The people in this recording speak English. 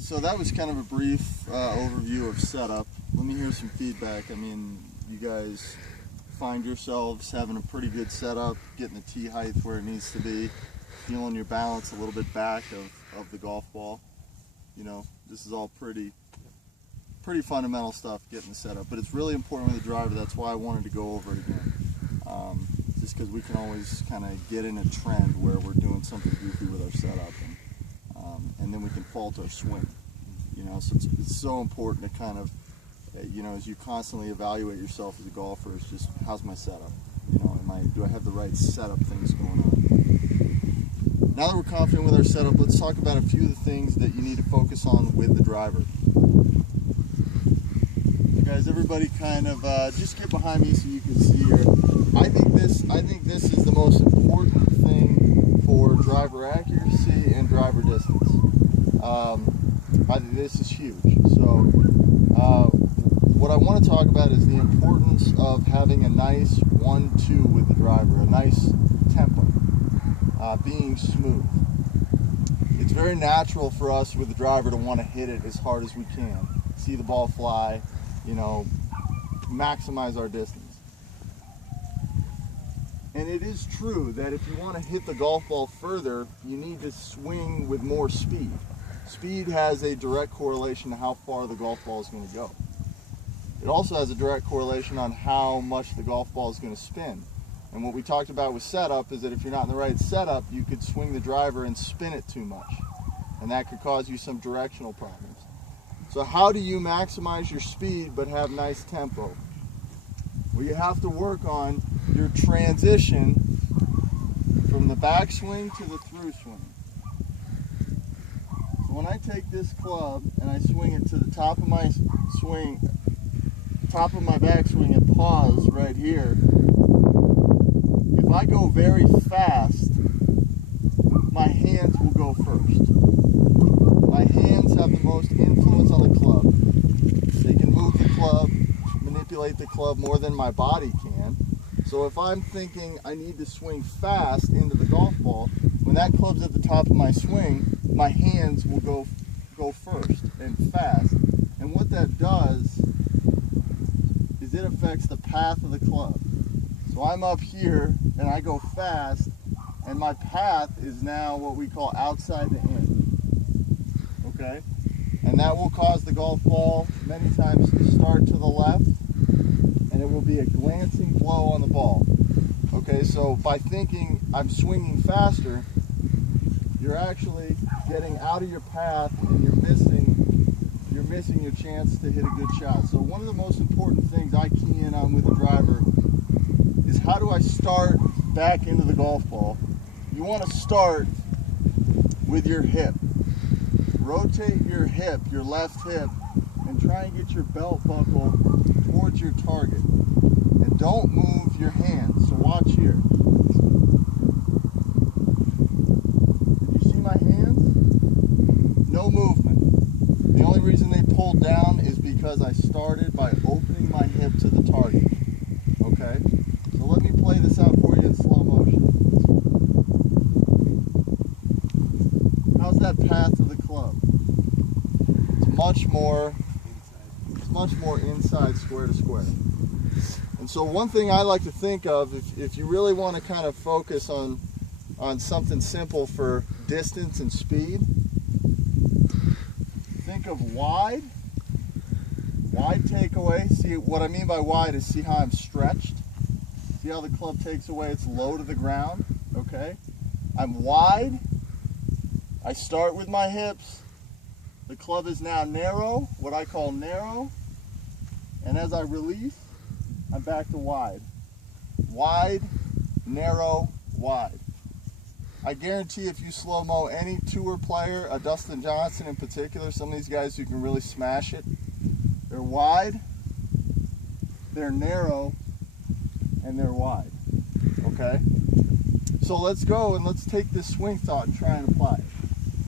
So that was kind of a brief overview of setup. Let me hear some feedback. I mean, you guys find yourselves having a pretty good setup, getting the tee height where it needs to be, feeling your balance a little bit back of the golf ball. You know, this is all pretty fundamental stuff, getting the setup. But it's really important with the driver. That's why I wanted to go over it again. Just because we can always kind of get in a trend where we're doing something goofy with our setup, and then we can fault our swing. You know, so it's so important to kind of, you know, as you constantly evaluate yourself as a golfer, it's just, how's my setup? You know, do I have the right setup things going on? Now that we're confident with our setup, let's talk about a few of the things that you need to focus on with the driver. So guys, everybody kind of just get behind me so you can see here. I think this is the most important thing for driver accuracy and driver distance. I think this is huge. So what I want to talk about is the importance of having a nice 1-2 with the driver, a nice tempo, being smooth. It's very natural for us with the driver to want to hit it as hard as we can, see the ball fly, you know, maximize our distance. And it is true that if you want to hit the golf ball further, you need to swing with more speed. Speed has a direct correlation to how far the golf ball is going to go. It also has a direct correlation on how much the golf ball is going to spin. And what we talked about with setup is that if you're not in the right setup, you could swing the driver and spin it too much. And that could cause you some directional problems. So how do you maximize your speed but have nice tempo? Well, you have to work on your transition from the backswing to the through swing. So when I take this club and I swing it to the top of my swing, top of my backswing and pause right here, if I go very fast, my hands will go first. My hands have the most influence on the club. They can move the club, manipulate the club more than my body can. So if I'm thinking I need to swing fast into the golf ball, when that club's at the top of my swing, my hands will go first and fast. And what that does is it affects the path of the club. So I'm up here and I go fast, and my path is now what we call outside the in. Okay? And that will cause the golf ball many times to start to the left, and it will be a glancing blow on the ball. Okay, so by thinking I'm swinging faster, you're actually getting out of your path and you're missing your chance to hit a good shot. So one of the most important things I key in on with the driver is, how do I start back into the golf ball? You want to start with your hip. Rotate your hip, your left hip, and try and get your belt buckle towards your target. And don't move your hands. So watch here. Did you see my hands? No movement. The only reason they pulled down is because I started by opening my hip to the target. Okay? So let me play this out for you in slow motion. How's that path to the club? It's much more inside, square to square. And so one thing I like to think of, if you really want to kind of focus on something simple for distance and speed, think of wide takeaway. See, what I mean by wide is, see how I'm stretched? See how the club takes away its low to the ground? Okay? I'm wide. I start with my hips. The club is now narrow, what I call narrow. And as I release, I'm back to wide. Wide, narrow, wide. I guarantee if you slow-mo any tour player, a Dustin Johnson in particular, some of these guys who can really smash it, they're wide, they're narrow, and they're wide. Okay? So let's go and let's take this swing thought and try and apply it.